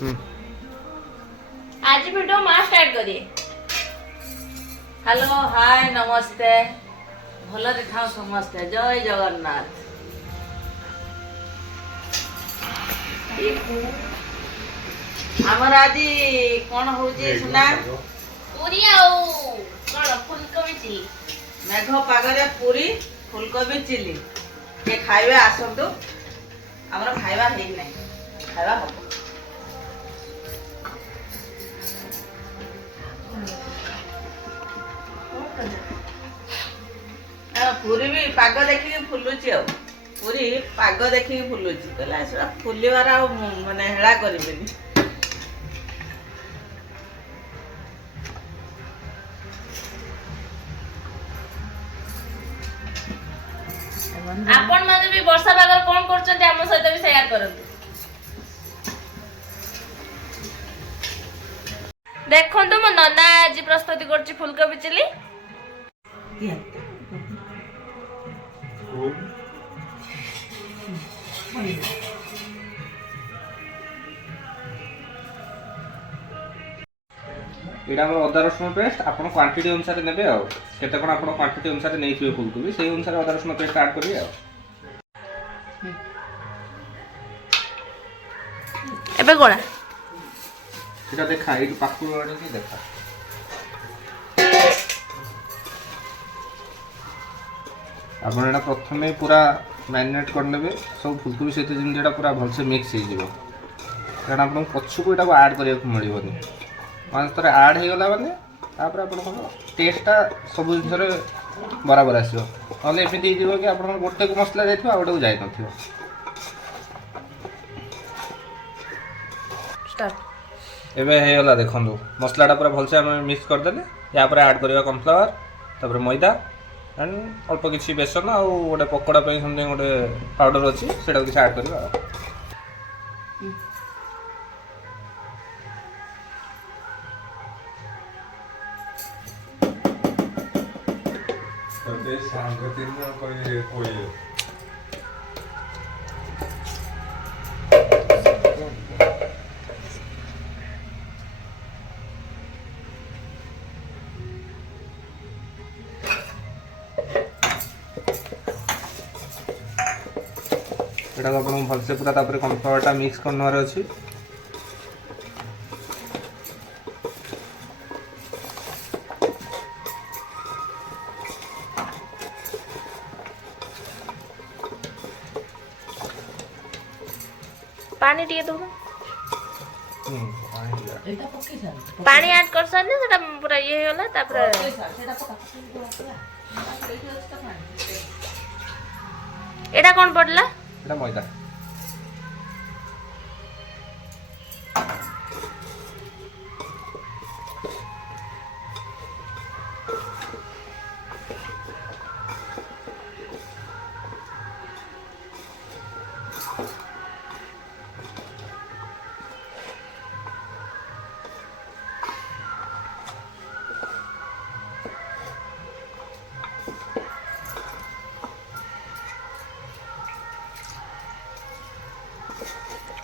आज वीडियो मां स्टार्ट करिए। हेलो हाय नमस्ते भलरे थाओ समस्ते जय जगन्नाथ। आमर आज कौन होची सुना पूरी आउ कौन फुलकोबी चिली मेघ पागरे पूरी फुलकोबी चिली ये खाइबे आसंतु हमर खाइबा हेई नै खाइबा हो पूरी भी पाग देखिक फुलुची आ पूरी पाग देखिक फुलुची कहला से फुलिवार आ माने हेळा करिबेनी। आपण माने भी वर्षा पागर कोन करछन्ते हम सहित भी शेयर करंतु। देखंतु मो नना आज प्रस्तुति करछि फुलकोबी चिली। एटा हमर अदा रसुन पेस्ट आपण क्वांटिटी अनुसार नेबे आ केते कोन आपण क्वांटिटी अनुसार नै थिबे फुलकोबी सेही अनुसार अदा रसुन पेस्ट ऐड करिए आ एबे कोना सेटा देखा एटु पाकु आनी के देखा आपण एटा प्रथमे पूरा मैरिनेट कर नेबे सब फुलकोबी सहित जिन जेटा पूरा भल से मिक्स हो जिवो कारण आपण पछु को एटा ऐड करिया को मिलिबोनी पांच थर ऐड हो गला माने तापर आपण को टेस्टटा सब जिनसरे बराबर आसीबो नले एमिति दिबो कि आपण गोटे को मसला जाइथिबो आ गोटे को जाय नथिबो। स्टार्ट एबे हे गला देखंदु मसलाटा पूरा भल से हम मिक्स कर देले या पर ऐड करबा कॉर्नफ्लावर तापर मैदा एंड अल्प किछि बेसन आ गोटे पकोड़ा पे समथिंग गोटे पाउडर अछि सेटा किछि ऐड करबा तबे सांगतिन में कोई कोई एटा आपण भल से पूरा तापर कॉर्नफ्लावरटा मिक्स करनवार अछि पानी टिके दो पानी ऐड कर सने सेटा पूरा ये होला तापर एटा कोन पडला एटा मैदा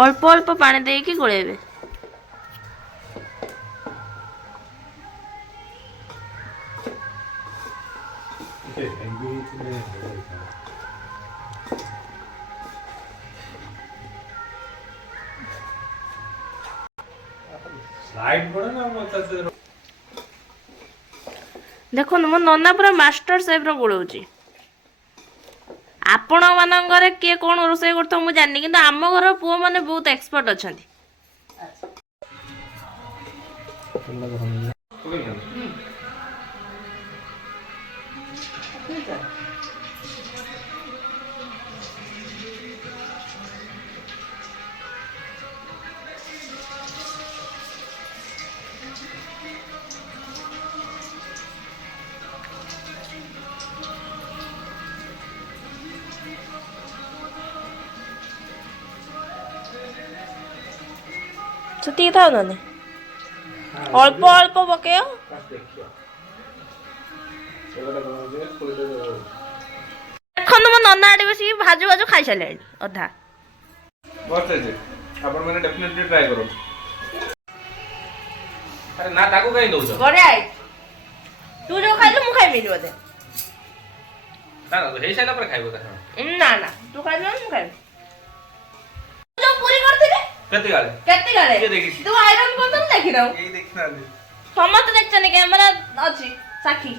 अल्प अल्प पानी देकी गोळेबे स्लाइड पड़े ना मत से देखो मो नन्ना पूरा मास्टर शेफ रो गोळौची आपण मानकर किए कौन रोषे करते मुझे जानी कि आम घर पुओ मैंने बहुत एक्सपर्ट अच्छा। ସେତିକି ଥାଉ ନହେଲେ ଅଳ୍ପ ଅଳ୍ପ ପକେଇବ। ଦେଖନ୍ତୁ ମୋ ନନା ଆଡେ ବସିକି ଭାଜୁ ଭାଜୁ ଖାଇସାରିଲେଣି ଅଧା। बहुत अच्छे अपन मैंने डेफिनेटली ट्राई करो ଆରେ ନା ତାକୁ କାଇଁ ଦଉଛ? ଘରେ ଆଇ ତୁ ଯୋଉ ଖାଇଲୁ ମୁଁ ଖାଇବିନି ବୋଧେ। ନା ହେଇ ସାରିଲା ପରେ ଖାଇବ ତା। ନା ନା ତୁ ଖାଇଲୁ ମୁଁ ଖାଇବି। ଯୋଉ ପୁରୀ କରିଥିଲି କେତେ ଗାଳେ? କିଏ ଦେଖିଛି? ତୁ ଆଇରନ୍ କରିଦେଲୁ ଦେଖିନାଉ। କେହି ଦେଖିନାହାନ୍ତି। ସମସ୍ତେ ଦେଖିଛନ୍ତି, କ୍ୟାମେରା ଅଛି ସାକ୍ଷୀ।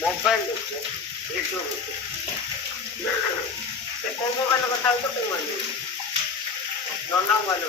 मोबाइल मोबाइल କଥା ହଉଛ କୋଉ ମୋବାଇଲ ନନା ମୋବାଇଲ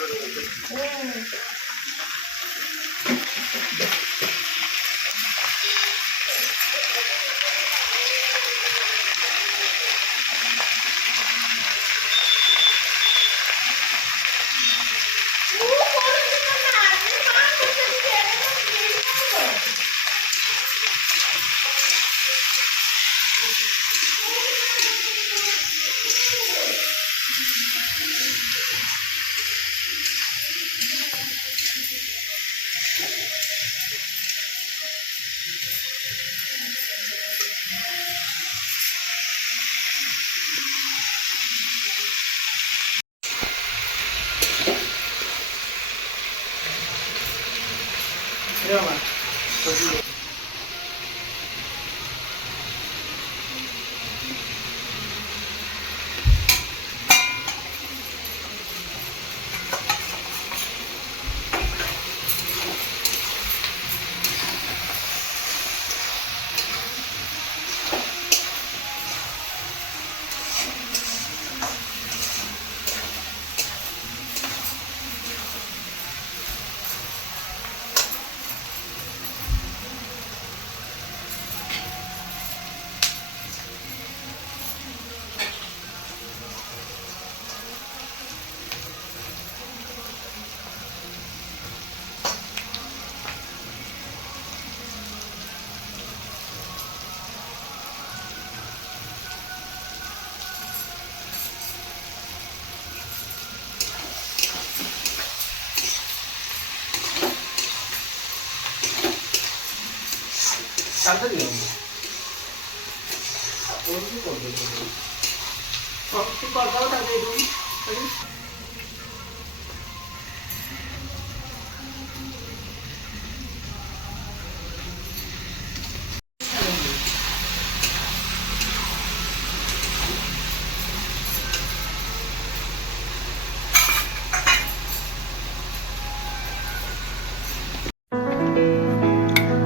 କାଟ ଦିଅ।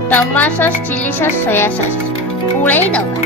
Tomato sauce, chilli sauce, soya sauce पूरे दबा।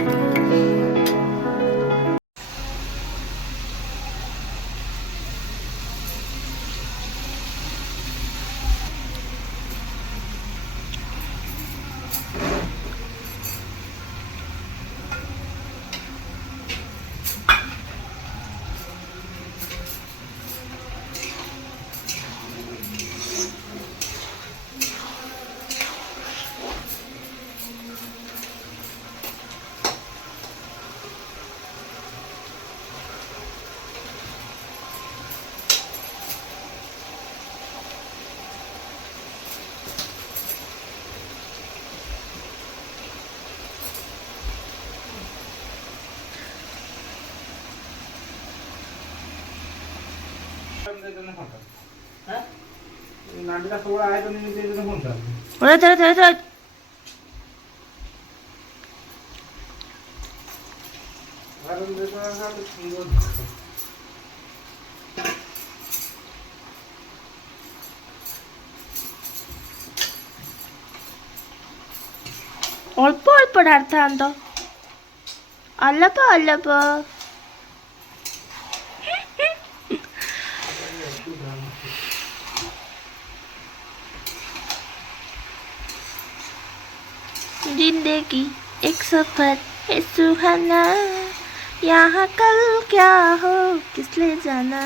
अल्प अल्प डालता ଅଲପ ଅଲପ। जिंदगी एक सफर है सुहाना, यहाँ कल क्या हो किसले जाना।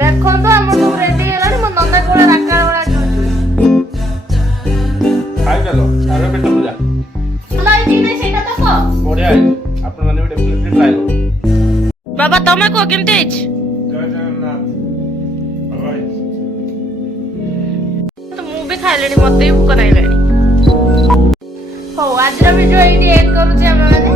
ଦେଖନ୍ତୁ ଆମର ସବୁ ରେଡି ହେଇଗଲାଣି। ମୋ ନନା କୋଳେ ରାକାର ଭଳିଆ ଖାଇଦେଲ ଆରେ ପେଟ ପୂଜା ଭଲ ହେଇଛି କି ନାଇଁ ସେଇଟା ତ କହ। ବଢିଆ ହେଇଛି। ଆପଣମାନେ ବି ଡେଫିନେଟଲି ଟ୍ରାଏ କରନ୍ତୁ। ବାବା ତମେ କୁହ କେମିତି ହେଇଛି? ଜୟ ଜଗନ୍ନାଥ। ଭଲ ହେଇଛି। ତ ମୁଁ ବି ଖାଇଲିଣି, ମତେ ବି ଭୋକ ଲାଗିଲାଣି। ହଉ ଆଜିର ଭିଡିଓ ଏଇଠି ଏଣ୍ଡ କରୁଛି ଆମେ ମାନେ।